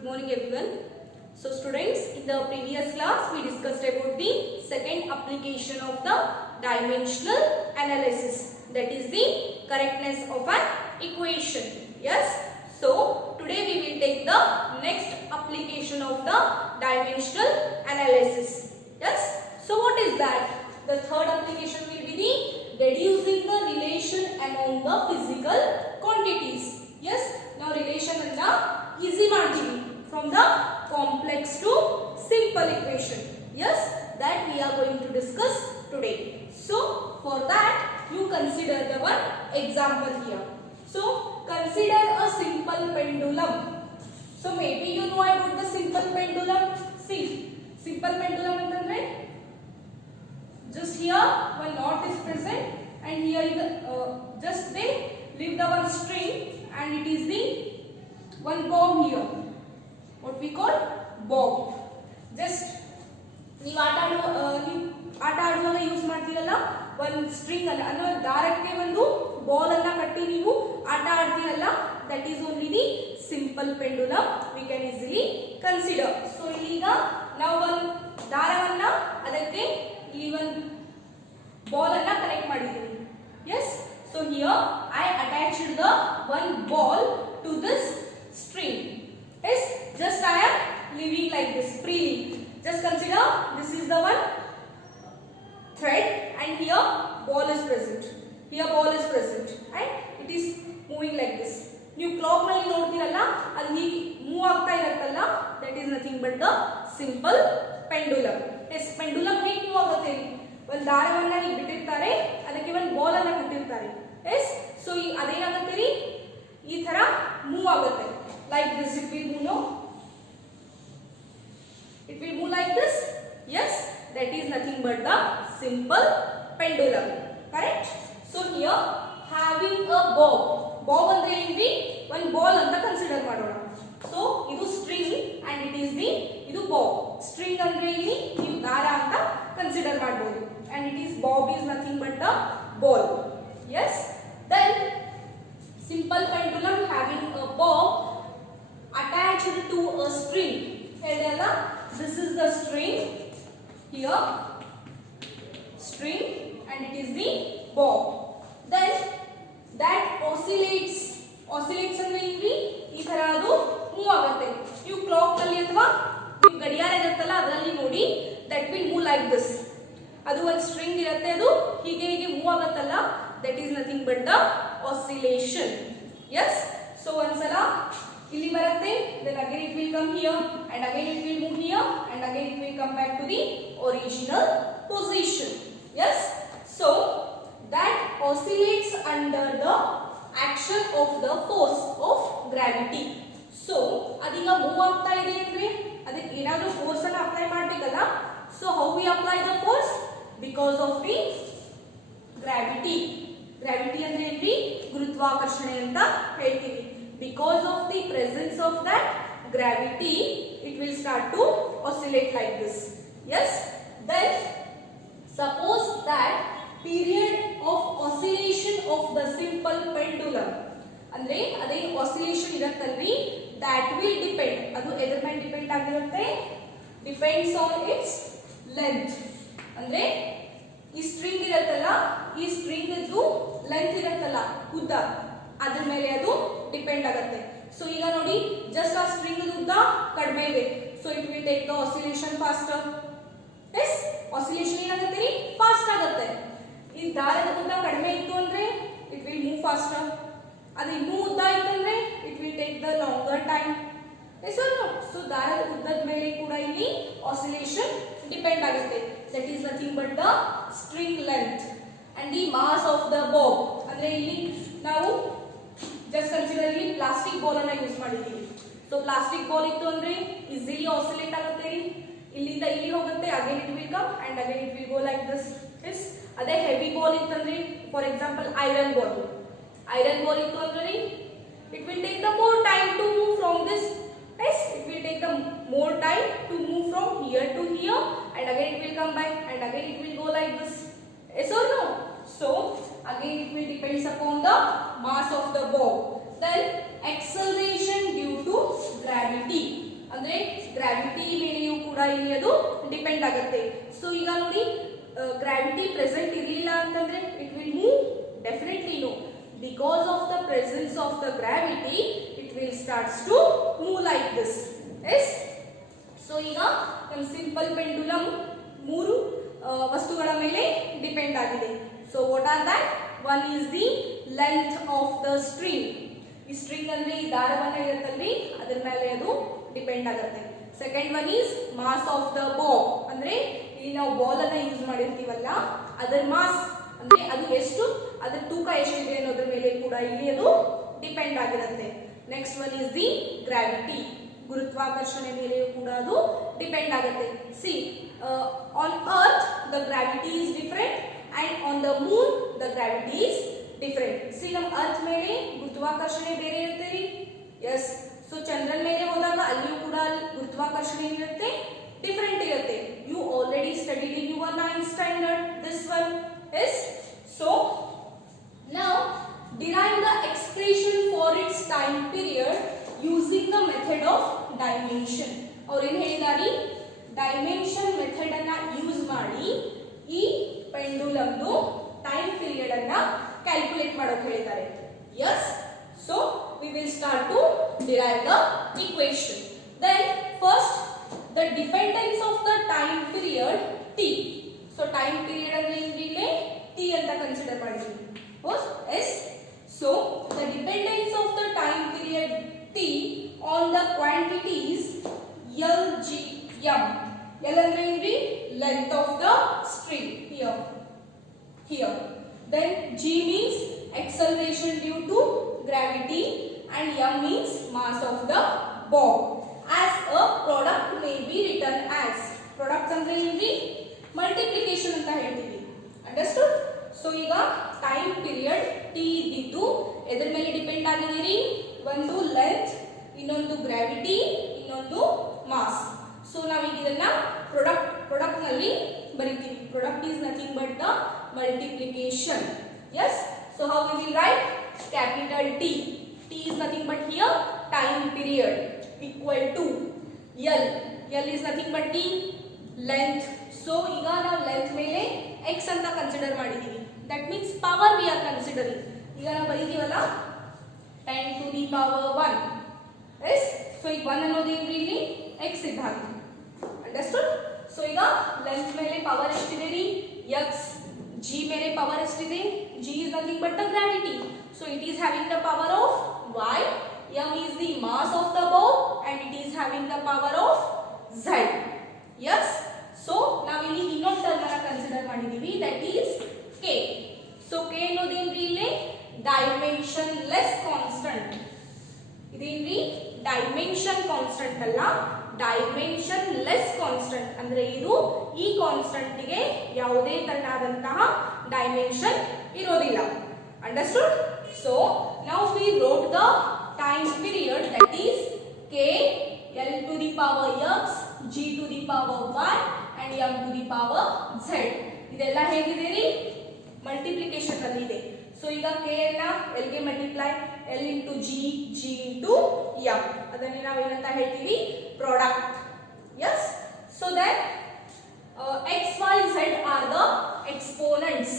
Good morning everyone. So students, in the previous class we discussed about the second application of the dimensional analysis, that is the correctness of an equation. Yes. So today we will take the next application of the dimensional analysis. Yes. So what is that? The third application will be the reducing the relation among the physical quantities. Yes. Now relation anna easy ಮಾಡ್ತೀವಿ from the complex to simple equation. Yes, that we are going to discuss today. So for that you consider the one example here. So consider a simple pendulum. So maybe you know about the simple pendulum. See, simple pendulum antandre just here one knot is present and here is just they leave the one string and it is the one bob here, what we call bob. Just ನೀವು ಆಟ ಆಡುವಾಗ ಯೂಸ್ ಮಾಡ್ತೀರಲ್ಲ ಒಂದು ಸ್ಟ್ರಿಂಗ್ ಅನ್ನ ಅನ್ನೋ ದಾರಕ್ಕೆ ಒಂದು ಬಾಲ್ ಅನ್ನ ಕಟ್ಟಿ ನೀವು ಆಟ ಆಡ್ತೀರಲ್ಲ, that is only the simple pendulum we can easily consider. So ಈಗ ನಾವು ಒಂದು ದಾರವನ್ನ ಅದಕ್ಕೆ ಇಲ್ಲಿ ಒಂದು ಬಾಲ್ ಅನ್ನ ಕನೆಕ್ಟ್ ಮಾಡಿದ್ದೀವಿ. Yes, so here I attached the one ball to this string. Yes, just I am leaving like this freely. Just consider this is the one thread and here ball is present. Here ball is present and it is moving like this. ನೀವು ಕ್ಲಾಕ್ ನಲ್ಲಿ ನೋಡ್ತೀರಲ್ಲ ಅದು ಹೀಗೆ ಮೂವ್ ಆಗ್ತಾ ಇರುತ್ತಲ್ಲ, that is nothing but the simple pendulum. Yes, pendulum ಹೇಗೆ ಮೂವ್ ಆಗುತ್ತೆ? ಒಂದು ದಾರವನ್ನ ಹೀಗೆ ಬಿಟ್ಟಿರ್ತಾರೆ, ಅದಕ್ಕೆ ಒಂದು ಬಾಲ್ ಅನ್ನ ಕೊಟ್ಟಿರ್ತಾರೆ. Yes, so ಅದೇನಾಗುತ್ತೆ ರೀ, ಈ ತರ ಮೂವ್ ಆಗುತ್ತೆ like this. It will move, no? It will move like this. Yes, that is nothing but the simple pendulum. Correct? So here having a bob. Bob andre ಏನ್ರಿ, one ball ಅಂತ ಕನ್ಸಿಡರ್ ಮಾಡೋಣ. So ಇದು string and it is the ಇದು bob. String ಅಂದ್ರೆ ಇಲ್ಲಿ ನೀವು ದಾರ ಅಂತ ಕನ್ಸಿಡರ್ ಮಾಡಬಹುದು and it is bob is nothing but the ball. Yes, then simple pendulum having a bob attached to a string. This is the string here, string, and it is the bob. Then that oscillates. Oscillates ಅಂದ್ರೆ ಏನ್ರಿ, ಈ ತರ ಅದು ಮೂವ್ ಆಗುತ್ತೆ. ನೀವು ಕ್ಲಾಕ್ ನಲ್ಲಿ ಅಥವಾ ನೀವು ಗಡಿಯಾರ ಇರುತ್ತಲ್ಲ ಅದರಲ್ಲಿ ನೋಡಿ, that will move like this. ಅದು ಒಂದು ಸ್ಟ್ರಿಂಗ್ ಇರುತ್ತೆ, ಅದು ಹೀಗೆ ಹೀಗೆ ಮೂವ್ ಆಗುತ್ತಲ್ಲ, that is nothing but the oscillation. Yes, so ಒಂದ್ಸಲ ಇಲ್ಲಿ ಬರುತ್ತೆ, then again it will come here and again it will move here and again it will come back to the original position. Yes, so that oscillates under the action of the force of gravity. So ಅದೀಗ ಮೂವ್ ಆಗ್ತಾ ಇದೆ ಅಂದ್ರೆ ಅದಕ್ಕೆ ಏನಾದರೂ ಫೋರ್ಸ್ ಅನ್ನು ಅಪ್ಲೈ ಮಾಡಬೇಕಲ್ಲ. So how we apply the force? Because of the gravity. Gravity ಅಂದ್ರೆ ಏನ್ರಿ, ಗುರುತ್ವಾಕರ್ಷಣೆ ಅಂತ ಹೇಳ್ತೀವಿ. Because of the presence of that gravity, it will start to oscillate like this. Yes, then suppose that period of oscillation of the simple pendulum ಅಂದ್ರೆ ಅದೇ oscillation ಇರುತ್ತಲ್ರಿ, that will depend, ಅದು ಎದರ ಮೇಲೆ ಡಿಪೆಂಡ್ ಆಗಿರುತ್ತೆ, depends on its length. ಅಂದ್ರೆ ಈ ಸ್ಟ್ರಿಂಗ್ ಇರುತ್ತಲ್ಲ, ಈ ಸ್ಟ್ರಿಂಗ್ ಇದ್ದು ಲೆಂತ್ ಇರುತ್ತಲ್ಲ, ಉದ್ದ, ಅದ್ರ ಮೇಲೆ ಅದು ಡಿಪೆಂಡ್ ಆಗುತ್ತೆ. ಸೊ ಈಗ ನೋಡಿ, ಜಸ್ಟ್ ಆ ಸ್ಟ್ರಿಂಗ್ ಉದ್ದ ಕಡಿಮೆ ಇದೆ, so it will take the oscillation faster. Yes, oscillation ಏನಾಗುತ್ತೆ, ಫಾಸ್ಟ್ ಆಗುತ್ತೆ. ಈ ದಾರದ ಉದ್ದ ಕಡಿಮೆ ಇತ್ತು ಅಂದ್ರೆ ಇಟ್ ವಿಲ್ ಮೂವ್ ಫಾಸ್ಟರ್. ಅದು ಇನ್ನೂ ಉದ್ದ ಇತ್ತು ಅಂದ್ರೆ it will take the longer time. Yes or no? So ದಾರದ ಉದ್ದದ ಮೇಲೆ ಕೂಡ ಇಲ್ಲಿ ಆಸಿಲೇಷನ್ ಡಿಪೆಂಡ್ ಆಗುತ್ತೆ. That is nothing but the string length and the mass of the bob. ಅಂದ್ರೆ ಇಲ್ಲಿ ನಾವು ಜಸ್ಟ್ ಕನ್ಸಿಡರ್ ಇಲ್ಲಿ ಪ್ಲಾಸ್ಟಿಕ್ ಬಾಲ್ ಅನ್ನ ಯೂಸ್ ಮಾಡಿದ್ದೀವಿ. ಸೊ ಪ್ಲಾಸ್ಟಿಕ್ ಬಾಲ್ ಇತ್ತು ಅಂದ್ರೆ ಈಸಿಲಿ ಆಸಿಲೇಟ್ ಆಗುತ್ತೆ ರೀ, ಇಲ್ಲಿಂದ ಇಲ್ಲಿ ಹೋಗುತ್ತೆ, again it will come and again it will go like this. S, ಅದೇ ಹೆವಿ ಬಾಲ್ ಇತ್ತಂದ್ರೆ for example iron ball. Iron ball ಇತ್ತು ಅಂದ್ರೆ it will take the more time to move from this. Yes, it will take the more time to move from here to here and again it will come back and again it will go like this. Yes or no? So again it will depends upon the mass of the bob. Then acceleration due to gravity. ಇಲ್ಲಿ ಅದು depend ಆಗುತ್ತೆ. ಸೊ ಈಗ ನೋಡಿ gravity present ಇರಲಿಲ್ಲ ಅಂತಂದ್ರೆ it will move definitely no. Because of the presence of the gravity it will starts to move like this. Yes, so ಈಗ ನಮ್ಮ simple pendulum ಮೂರು ವಸ್ತುಗಳ ಮೇಲೆ ಡಿಪೆಂಡ್ ಆಗಿದೆ. So what are that? One is the length of the string. ಈ string ಅಂದ್ರೆ ಈ ದಾರವನ್ನ ಇರುತ್ತಲ್ರಿ ಅದ್ರ ಮೇಲೆ ಅದು ಡಿಪೆಂಡ್ ಆಗುತ್ತೆ. Second one is mass of the ball. ಅಂದ್ರೆ ಇಲ್ಲಿ ನಾವು ಬಾಲ್ ಅನ್ನ ಯೂಸ್ ಮಾಡಿರ್ತೀವಲ್ಲ ಅದರ ಮಾಸ್ ಅಂದ್ರೆ ಅದು ಎಷ್ಟು, ಅದರ ತೂಕ ಎಷ್ಟಿದೆ ಅನ್ನೋದ್ರ ಮೇಲೆ ಕೂಡ ಇಲ್ಲಿ ಅದು ಡಿಪೆಂಡ್ ಆಗಿರುತ್ತೆ. Next one is the gravity. ಗುರುತ್ವಾಕರ್ಷಣೆ ಮೇಲೆ ಕೂಡ ಅದು ಡಿಪೆಂಡ್ ಆಗುತ್ತೆ. C, on earth the gravity is different and on the Moon the gravity is different. C, ನಮ್ಮ ಅರ್ತ್ ಮೇಲೆ ಗುರುತ್ವಾಕರ್ಷಣೆ ಬೇರೆ ಇರುತ್ತೆ ರೀ. ಎಸ್, ಸೊ ಚಂದ್ರನ ಮೇಲೆ ಹೋದಾಗ ಅಲ್ಲಿಯೂ ಕೂಡ ಗುರುತ್ವಾಕರ್ಷಣೆ ಇರುತ್ತೆ, ಡಿಫರೆಂಟ್ ಇರುತ್ತೆ. You already studied in your 9th standard this one. Yes, so now derive the expression for its time period using the method of dimension. ಅವ್ರು ಏನು ಹೇಳಿದಾರಿ? ಡೈಮೆನ್ಷನ್ ಮೆಥಡ್ ಅನ್ನ ಯೂಸ್ ಮಾಡಿ ಈ ಪೆಂಡುಲಮ್ದು ಟೈಮ್ ಪೀರಿಯಡ್ ಅನ್ನ ಕ್ಯಾಲ್ಕುಲೇಟ್ ಮಾಡೋಕೆ ಹೇಳಿದ್ದಾರೆ. Yes, so we will start to derive the equation. Then first the dependence of the time period t. So time period ಅಂದ್ರೆ ಇಲ್ಲಿ t ಅಂತ ಕನ್ಸಿಡರ್ ಮಾಡಿದ್ವಿ. Yes, so the dependence of the time period t on the quantities L, G, M. L ಅಂದ್ರೆ ಏನ್ರಿ? Length of the string here. Then G means acceleration due to gravity and M means mass of the ball. As a product may be written as. Product ಅಂದ್ರೆ ಏನ್ರಿ? Multiplication ಅಂತ ಹೇಳ್ತೀವಿ. Understood? So ಈಗ time period T ಇದ್ದಿದ್ದು ಎದ್ರ ಮೇಲೆ ಡಿಪೆಂಡ್ ಆಗಿದ್ದೀರಿ? ಒಂದು ಲೆಂತ್, ಇನ್ನೊಂದು ಗ್ರಾವಿಟಿ, ಇನ್ನೊಂದು ಮಾಸ್. ಸೊ ನಾವೀಗ ಇದನ್ನ ಪ್ರಾಡಕ್ಟ್ ನಲ್ಲಿ ಬರೀತೀವಿ. Product is nothing but the multiplication. Yes, so how we will write? Capital T. T is nothing but here time period equal to L. L is nothing but the length. So ಈಗ ನಾವು length ಮೇಲೆ x ಅಂತ consider ಮಾಡಿದೀವಿ. That means power we are considering. ಈಗ ನಾವು ಬರೀತೀವಲ್ಲ 10 to the power 1. Yes, so ಈಗ 1 ಅನ್ನೋದು ಏನ್ರಿ? ಇಲ್ಲಿ x ಇದ್ದ ಹಾಗೆ. ಅಂಡರ್ಸ್ಟುಡ್? ಸೊ ಈಗ ಲೆಂತ್ ಮೇಲೆ ಪವರ್ ಎಷ್ಟಿದೆ ರೀ? x. g ಮೇಲೆ ಪವರ್ ಎಷ್ಟಿದೆ? g is nothing but the gravity. So it is having the power of y. m is the mass of the ball and it is having the power of z. Yes. So ನಾವಿಲ್ಲಿ ಇನ್ನೊಂದು ಟರ್ಮ್ ಅನ್ನು consider ಮಾಡಿದೀವಿ, that is k. So k ಅನ್ನೋದೇನ್ರಿ? ಇಲ್ಲಿ dimensionless constant. ಇದೇನ್ರಿ? Dimension constant ಅಲ್ಲ, dimensionless constant. ಅಂದ್ರೆ ಇದು ಈ ಕಾನ್ಸ್ಟೆಂಟ್ ಗೆ ಯಾವುದೇ ತರನಾದಂತಹ ಡೈಮೆನ್ಷನ್ ಇರೋದಿಲ್ಲ. Understood? So now we wrote the time period, that is k l to the power x, g to the power y and m to the power z. ಇದೆಲ್ಲ ಹೇಗಿದೆ ರೀ? ಮಲ್ಟಿಪ್ಲಿಕೇಶನ್ ಅಲ್ಲಿ ಇದೆ. ಸೊ ಈಗ k ಅನ್ನ l ಗೆ multiply, l into g, g into m. ಅದನ್ನೇ ನಾವು ಏನಂತ ಹೇಳ್ತೀವಿ? Product. Yes, so that x, y, z are the exponents.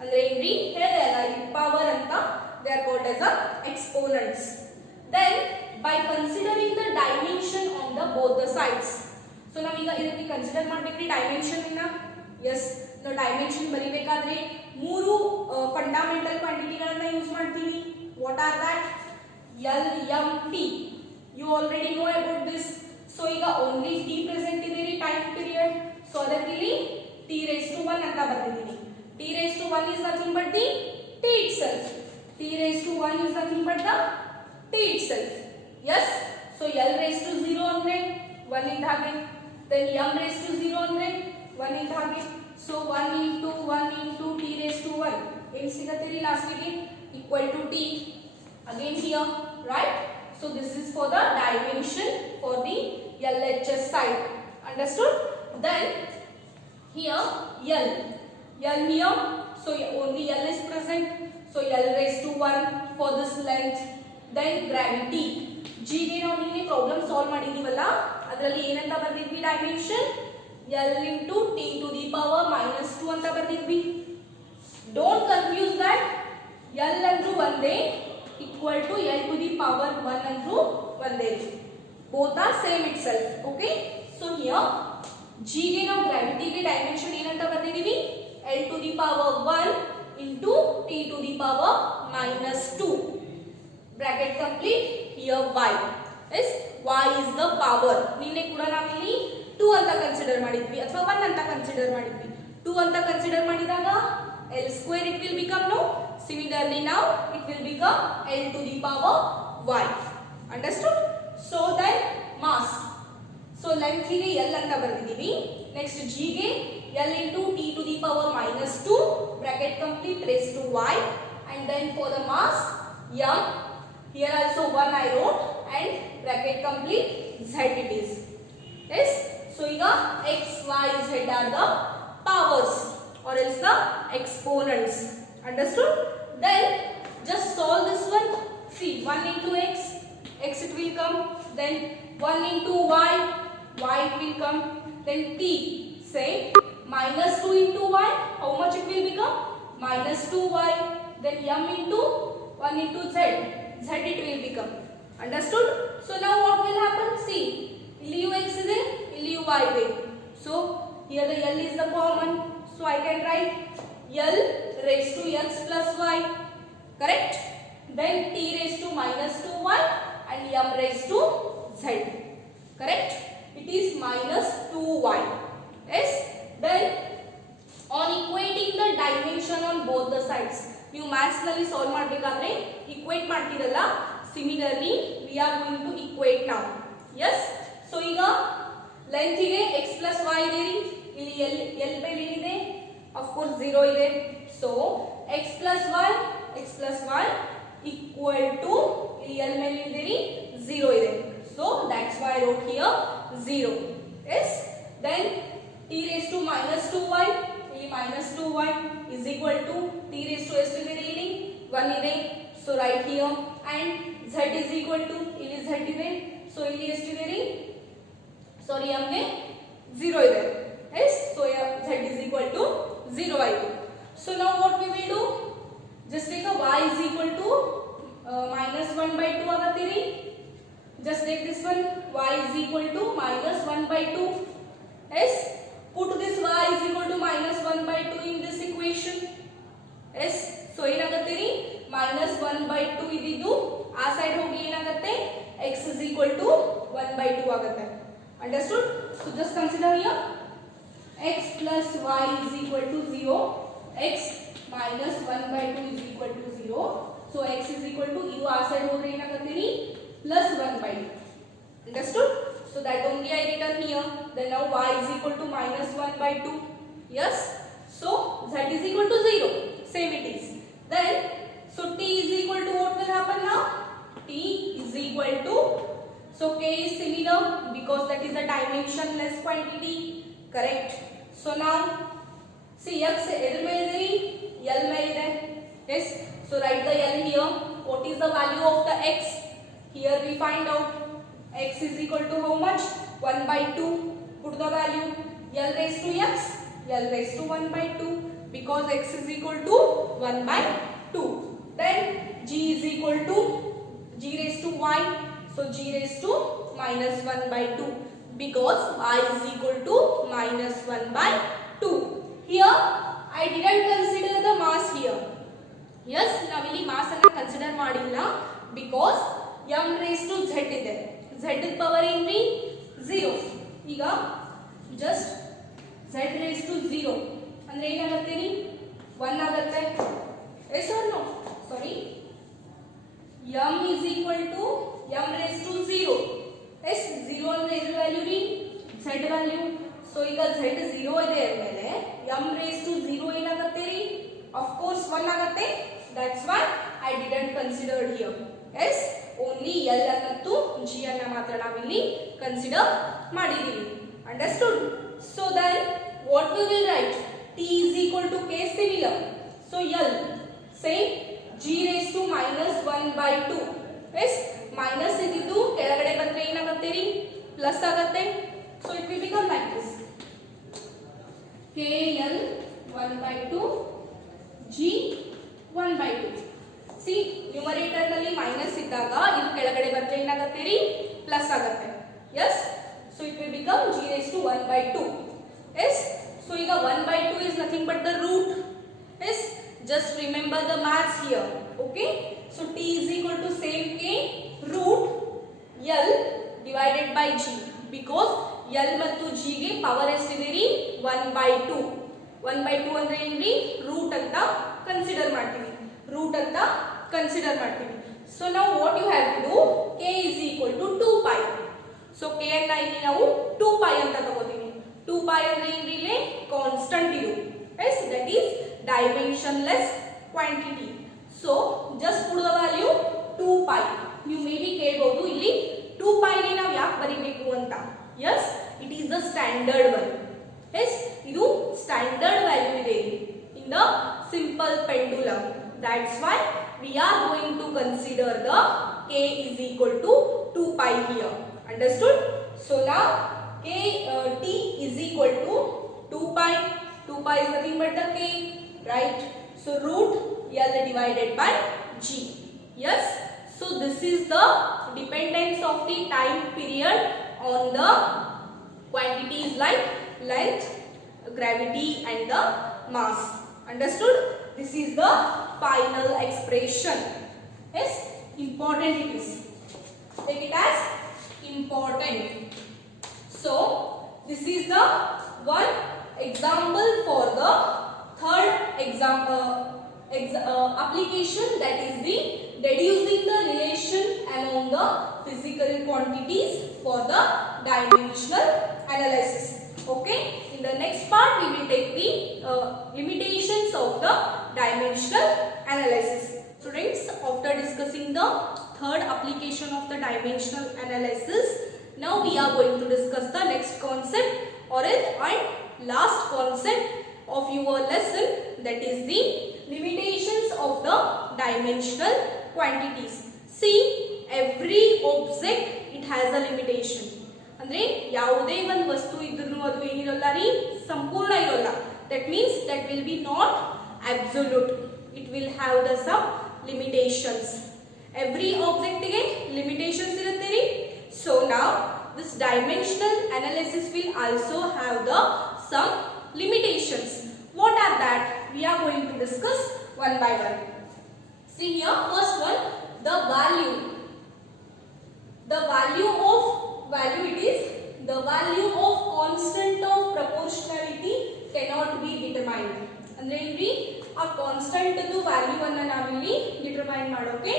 ಅಂದ್ರೆ ಏನ್ರಿ? ಹೇಳಿದೆ ಅಲ್ಲ, ಈ ಪವರ್ ಅಂತ they are called as the exponents. Then by considering the dimension on the both the sides. So ನಾವೀಗ ಇದಕ್ಕೆ ಕನ್ಸಿಡರ್ ಮಾಡಬೇಕ್ರಿ ಡೈಮೆನ್ಷನ್ ಅನ್ನ. ಎಸ್, ನಾವು ಡೈಮೆನ್ಷನ್ ಬರಿಬೇಕಾದ್ರೆ ಮೂರು ಫಂಡಮೆಂಟಲ್ ಕ್ವಾಂಟಿಟಿಗಳನ್ನ ಯೂಸ್ ಮಾಡ್ತೀವಿ. What are that? L, M, T. You already know about this. So ಈಗ ಓನ್ಲಿ ಟಿ ಪ್ರೆಸೆಂಟ್ ಇದೆ ರೀ ಟೈಮ್ ಪೀರಿಯಡ್. ಸೊ ಅದಕ್ಕೆ ಇಲ್ಲಿ ಟಿ ರೇಸ್ ಟು 1 ಅಂತ ಬರ್ತಿದ್ದೀನಿ. T raise to 1 is nothing but the t itself. t raised to 1 is nothing but the t itself. Yes, so l raised to 0 andre 1 ಇದ್ದ ಹಾಗೆ, then m raised to 0 andre 1 ಇದ್ದ ಹಾಗೆ. So 1 into t raised to 1 ಏನು ಸಿಗುತ್ತೆ ರೀ ಲಾಸ್ಟಿಗೆ? equal to t again here, right? So this is for the dimension for the LHS side. Understood? Then here l here, so only l is present. So l raised to 1 for this length. Then gravity. G ಗೆ ನಾವು ನಿನ್ನೆ problem solve ಮಾಡಿದೀವಲ್ಲ ಅದರಲ್ಲಿ ಏನಂತ ಬರ್ದಿದ್ವಿ dimension L into t to the power minus 2 ಅಂತ ಬರ್ದಿದ್ವಿ. Don't confuse that. L ಅಂದ್ರೂ ಒಂದೇ equal to L to the power 1 ಅಂದ್ರೂ ಒಂದೇ. Both are same itself. Okay. So here G ಗೆ ನಾವು gravity ಗೆ dimension ಏನಂತ ಬರ್ದಿದೀವಿ L to the power 1 into t to the power minus 2. Bracket complete. Here y is the power. ನಿನ್ನೆ ಕೂಡ ನಾವಿಲ್ಲಿ 2 ಅಂತ ಕನ್ಸಿಡರ್ ಮಾಡಿದ್ವಿ ಅಥವಾ 1 ಅಂತ ಕನ್ಸಿಡರ್ ಮಾಡಿದ್ವಿ. 2 ಅಂತ ಕನ್ಸಿಡರ್ ಮಾಡಿದಾಗ L square it will become no. Similarly now it will become L to the power y. Understood? So then mass. So length ಗೆ L ಅಂತ ಬರ್ದಿದೀವಿ. Next G ಗೆ L into t to the power minus 2 bracket complete raised to y, and then for the mass m, here also 1 I wrote and bracket complete z it is. Yes. So here x, y, z are the powers or else the exponents. Understood? Then just solve this one. See 1 into x, x it will come. Then 1 into y, y it will come. Then t, say minus 2 into y, how much it will become? Minus 2y. Then m into 1 into z, z it will become. Understood? So now what will happen? See, ಇಲ್ಲಿ x ಇದೆ, ಇಲ್ಲಿ y ಇದೆ. So here the L is the common. So I can write L raised to x plus y. Correct? Then t raised to minus 2y and m raised to z. Correct? It is minus 2y. Yes? Then on equating the dimension on both the sides, ನೀವು ಮ್ಯಾಥ್ಸ್ ನಲ್ಲಿ ಸಾಲ್ವ್ ಮಾಡಬೇಕಾದ್ರೆ ಈಕ್ವೇಟ್ ಮಾಡ್ತಿರಲ್ಲ, similarly we are going to equate now. Yes? So ಈಗ ಲೆಂತ್ ಗೆ x plus y ಇದೆ, ಇಲ್ಲಿ L ಬೆಲೆ ಏನಿದೆ, of course 0 ಇದೆ. So x plus y equal to ಇಲ್ಲಿ L ಮೇಲೆ ಇದೆ 0 ಇದೆ. So that's why I wrote here 0. Yes? Then t raised to minus 2y, ಇಲ್ಲಿ minus 2y is equal to t raised to ಎಷ್ಟು ಇದೆ, ಇಲ್ಲಿ 1 ಇದೆ. So right here, and z is equal to ಇಲ್ಲಿ z ಇದೆ. So ಇಲ್ಲಿ ಎಷ್ಟು ಇದೆ ರೀ, sorry m ಗೆ 0 ಇದೆ. Yes? So z is equal to 0 ಆಯಿತು. So now what we will do, just take a y is equal to minus 1 by 2 ಆಗುತ್ತೆ ರೀ. Just take this one, y is equal to minus 1 by 2. Yes? Put this y is equal to minus 1 by 2 in this equation. Yes? So ಏನಾಗುತ್ತೆ ರೀ, minus 1 by 2 ಇದಿದ್ದು ಆ ಸೈಡ್ ಹೋಗಿ ಏನಾಗುತ್ತೆ, x is equal to 1 by 2 ಆಗುತ್ತೆ. Understood? So just consider here x plus y is equal to 0, x minus 1 by 2 is equal to 0. So x is equal to ಇದು ಆ ಸೈಡ್ ಹೋದ್ರೆ ಏನಾಗುತ್ತೆ ರೀ, plus 1 by 2. Understood? So that only I written here. Then now y is equal to minus 1 by 2. Yes? So z is equal to 0. Same it is. Then so t is equal to what will happen now? T is equal to, so k is similar because that is a dimensionless quantity. Correct? So now see x ಎದ್ರ ಮೇಲೆ ಇದೆ ರೀ, L ಮೇಲೆ ಇದೆ. Yes? So write the L here. What is the value of the x? Here we find out x is equal to how much? 1 by 2. Put the value L raised to x, L raised to 1 by 2 because x is equal to 1 by 2. Then G is equal to G raised to y. So G raised to minus 1 by 2 because y is equal to minus 1 by 2. Here I didn't consider the mass here. Yes, ನಾವಿಲ್ಲಿ ಮಾಸ್ ಅನ್ನು ಕನ್ಸಿಡರ್ ಮಾಡಿಲ್ಲ because m raised to z ಇದೆ. z power ಏನ್ರಿ 0. ಈಗ just z raised to 0 ಅಂದ್ರೆ ಏನಾಗುತ್ತೆ ರೀ, 1 ಆಗುತ್ತೆ. Yes or no? Sorry, m is equal to m raised to 0. Yes, 0 ಅಂದ್ರೆ ಇದ್ರ ವ್ಯಾಲ್ಯೂ ರೀ, z ವ್ಯಾಲ್ಯೂ. ಸೊ ಈಗ z 0 ಇದೆ ಅಂದಮೇಲೆ m raised to 0 ಏನಾಗುತ್ತೆ ರೀ, of course 1 ಆಗುತ್ತೆ. That's why I didn't consider here. Yes, only L ಮತ್ತು G ಅನ್ನ ಮಾತ್ರ ನಾವಿಲ್ಲಿ ಕನ್ಸಿಡರ್ ಮಾಡಿದೀವಿ. Understood? So then what we will write? T is equal to K similar. So L, say G raised to minus 1 by 2. Yes, minus ಇದ್ದಿದ್ದು ಕೆಳಗಡೆ ಬಂದ್ರೆ ಏನಾಗುತ್ತೆ ರೀ, ಪ್ಲಸ್ ಆಗುತ್ತೆ. So it will become like this KL 1/2 G 1/2. See numerator ನಲ್ಲಿ minus ಇದ್ದಾಗ ಇದು ಕೆಳಗಡೆ ಬಂದ್ರೆ ಏನಾಗುತ್ತೆ ರೀ ಪ್ಲಸ್ ಆಗುತ್ತೆ. Yes so it will become G raised to 1/2. Yes so ಈಗ 1/2 is nothing but the root. Yes, just remember the maths here. Okay, so T is equal to same K root L divided by G, because L ಮತ್ತು G ಗೆ ಪವರ್ ಎಷ್ಟಿದೆ ರೀ 1/2. 1/2 ಅಂದ್ರೆ ಏನ್ರಿ ರೂಟ್ ಅಂತ ಕನ್ಸಿಡರ್ ಮಾಡ್ತೀವಿ. So ನಾವು what you have to do, K is equal to 2π. So K ಅನ್ನ ಇಲ್ಲಿ ನಾವು 2π ಅಂತ ತಗೋತೀವಿ. 2π ಅಂದ್ರೆ ಏನ್ರಿ ಇಲ್ಲಿ ಕಾನ್ಸ್ಟಂಟ್ ಇದು. Yes, that is dimensionless quantity. So just put the value 2π. You may be ಕೇಳಬಹುದು ಇಲ್ಲಿ 2π ಗೆ ನಾವು ಯಾಕೆ ಬರಿಬೇಕು ಅಂತ. Yes, it is the standard one. Yes, ಇದು standard value ಇದೆ in the simple pendulum. That's why we are going to consider the K is equal to 2π here. Understood? So now T is equal to 2π. 2π is nothing but the K, right? So root L divided by G. Yes, so this is the dependence of the time period on the quantities like length, gravity and the mass. Understood? This is the final expression. Yes, important it is. Take it as important. So this is the one example for the third application, that is the deducing the relation among the physical quantities for the dimensional analysis. Okay, in the next part we will take the limitations of the dimensional analysis. Students, after discussing the third application of the dimensional analysis, now we are going to discuss the next concept or last concept of your lesson, that is the limitations of the dimensional quantities. See, every object it has a limitation. ಅಂದ್ರೆ ಯಾವುದೇ ಒಂದು ವಸ್ತು ಇದ್ರೂ ಅದು ಏನಿರಲ್ಲ ರೀ ಸಂಪೂರ್ಣ ಇರಲ್ಲ. That means that will be not absolute. It will have the some limitations. Every object ಗೆ limitations ಇರುತ್ತೆ ರೀ. So now this dimensional analysis will also have the some limitations. What are that? We are going to discuss one by one. See here, first one, the value. The value it is the value of constant of proportionality cannot be determined. ಅಂದ್ರೆ ಇಲ್ಲಿ ಆ ಕಾನ್ಸ್ಟಂಟ್ ದು ವ್ಯಾಲ್ಯೂ ಅನ್ನು ನಾವು ಇಲ್ಲಿ ಡಿಟರ್ಮೈನ್ ಮಾಡೋಕೆ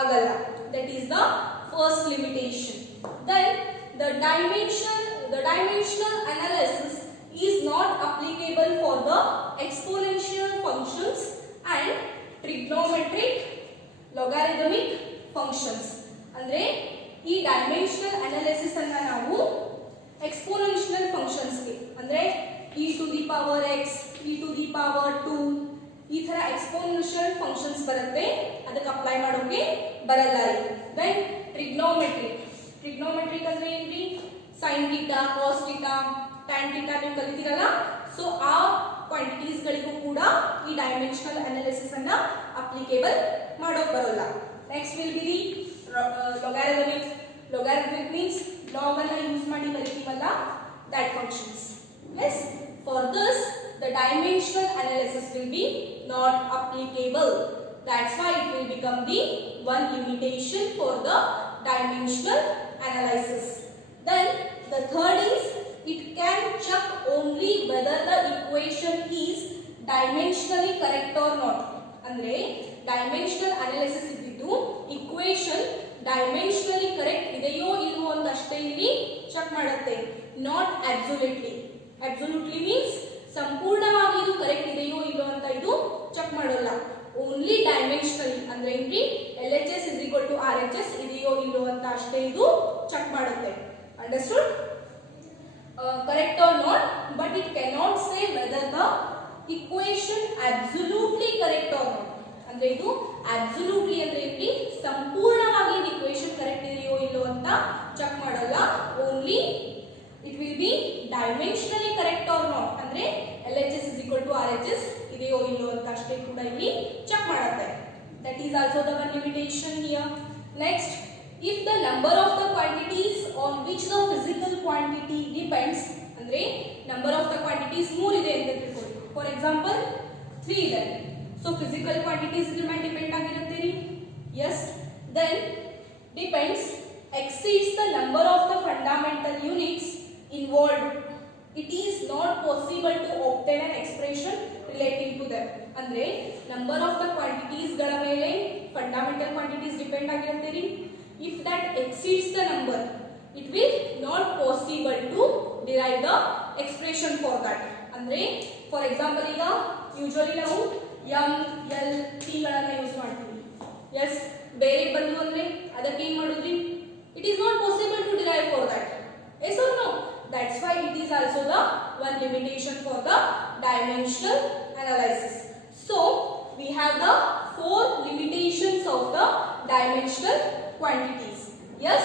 ಆಗಲ್ಲ. That is the first limitation. Then the dimensional analysis is not applicable for the exponential functions and trigonometric logarithmic functions. ಅಂದ್ರೆ ಈ ಡೈಮೆನ್ಷನಲ್ ಅನಾಲಿಸಿಸ್ ಅನ್ನ ನಾವು ಎಕ್ಸ್ಪೋನೆನ್ಷಿಯಲ್ ಫಂಕ್ಷನ್ಸ್ ಗೆ, ಅಂದ್ರೆ e to the power x, e to the power 2 ಈ ತರ exponential functions ಬರುತ್ತೆ, ಅದಕ್ಕೆ ಅಪ್ಲೈ ಮಾಡೋಕೆ ಬರಲ್ಲ. ದೆನ್ ಟ್ರಿಗ್ನೋಮೆಟ್ರಿಕ್ ಅಂದ್ರೆ ಏನ್ರಿ, sin theta, cos theta, tan theta ನೀವು ಕಲಿತಿರಲ್ಲ. ಸೊ ಆ ಕ್ವಾಂಟಿಟೀಸ್ ಗಳಿಗೂ ಕೂಡ ಈ ಡೈಮೆನ್ಷನಲ್ ಅನಾಲಿಸಿಸ್ ಅನ್ನ ಅಪ್ಲಿಕೇಬಲ್ ಮಾಡೋಕೆ ಬರಲ್ಲ. Next will be the logarithmic means log ಅನ್ನು ಯೂಸ್ ಮಾಡಿ ಬರೀತೀವಲ್ಲ, that functions. Yes, for this the dimensional analysis will be not applicable. That's why it will become the one limitation for the dimensional analysis. Then the third is it can check only whether the equation is dimensionally correct or not. ಅಂದ್ರೆ dimensional analysis ಇದ್ದಿದ್ದು equation dimensionally correct ಇದೆಯೋ ಇಲ್ವೋ ಅಂತ ಅಷ್ಟೇ ಇಲ್ಲಿ ಚೆಕ್ ಮಾಡುತ್ತೆ, not absolutely. Absolutely means ಸಂಪೂರ್ಣವಾಗಿ ಇದು ಕರೆಕ್ಟ್ ಇದೆಯೋ ಇಲ್ವೋ ಅಂತ ಇದು ಚೆಕ್ ಮಾಡೋಲ್ಲ. ಓನ್ಲಿ ಡೈಮೆನ್ಷನಲಿ ಅಂದ್ರೆ ಏನ್ರಿ, LHS is equal to RHS ಇದೆಯೋ ಇಲ್ವೋ ಅಂತ ಅಷ್ಟೇ ಇದು ಚೆಕ್ ಮಾಡುತ್ತೆ. Understood? Correct or not, but it cannot say whether the equation absolutely correct or not. ಅಂದ್ರೆ ಇದು absolutely ಅಂದ್ರೆ ಇಲ್ಲಿ ಸಂಪೂರ್ಣವಾಗಿ ಈ equation ಕರೆಕ್ಟ್ ಇದೆಯೋ ಇಲ್ವೋ ಅಂತ ಚೆಕ್ ಮಾಡಲ್ಲ. only it will be dimensionally correct or not ಅಂದ್ರೆ LHS is equal to RHS ಇದೆಯೋ ಇಲ್ಲೋ ಅಂತ ಅಷ್ಟೇ ಕೂಡ ಇಲ್ಲಿ ಚೆಕ್ ಮಾಡುತ್ತೆ. That is also the one limitation here. Next, if the number of the quantities on which the physical quantity depends ಅಂದ್ರೆ number of the quantities 3 ಇದೆ ಅಂತ ತಿಳ್ಕೊಳ್ಳಿ. For example 3 ಇದೆ. So physical quantities ಇದ್ರ ಮೇಲೆ ಡಿಪೆಂಡ್ ಆಗಿರುತ್ತೆ ರೀ. Yes, then depends exceeds the number of the fundamental units involved. It is not possible to obtain an expression relating to them. ಅಂದ್ರೆ number of the quantities ಗಳ ಮೇಲೆ fundamental quantities depend ಆಗಿರುತ್ತೆ ರೀ. If that exceeds the number, it will not possible to derive the expression for that. ಅಂದ್ರೆ for example ಈಗ usually ನಾವು m l t ಗಳನ್ನ ಯೂಸ್ ಮಾಡ್ತೀವಿ. Yes, ಬೇರೆ ಬಂದು ಅಂದ್ರೆ ಅದಕ್ಕೆ ಏನು ಮಾಡೋದ್ರಿ? It is not possible to derive for that. Yes or no? That's why it is also the one limitation for the dimensional analysis. So we have the 4 limitations of the dimensional quantities. Yes,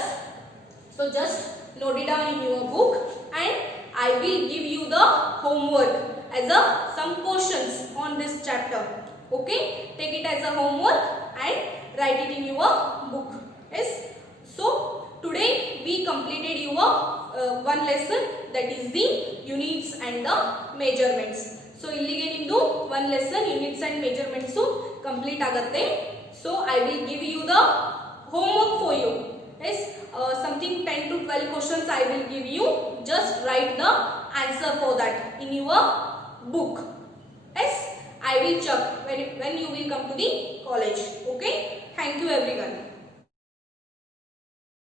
so just note it down in your book and I will give you the homework as a some questions on this chapter. Okay, take it as a homework and write it in your book. Yes, so today we completed your one lesson, that is the units and the measurements. So illige nimdu one lesson units and measurements complete agutte. So I will give you the homework for you. Yes, something 10 to 12 questions I will give you. Just write the answer for that in your book. Yes, I will check when you will come to the college. Okay, thank you everyone.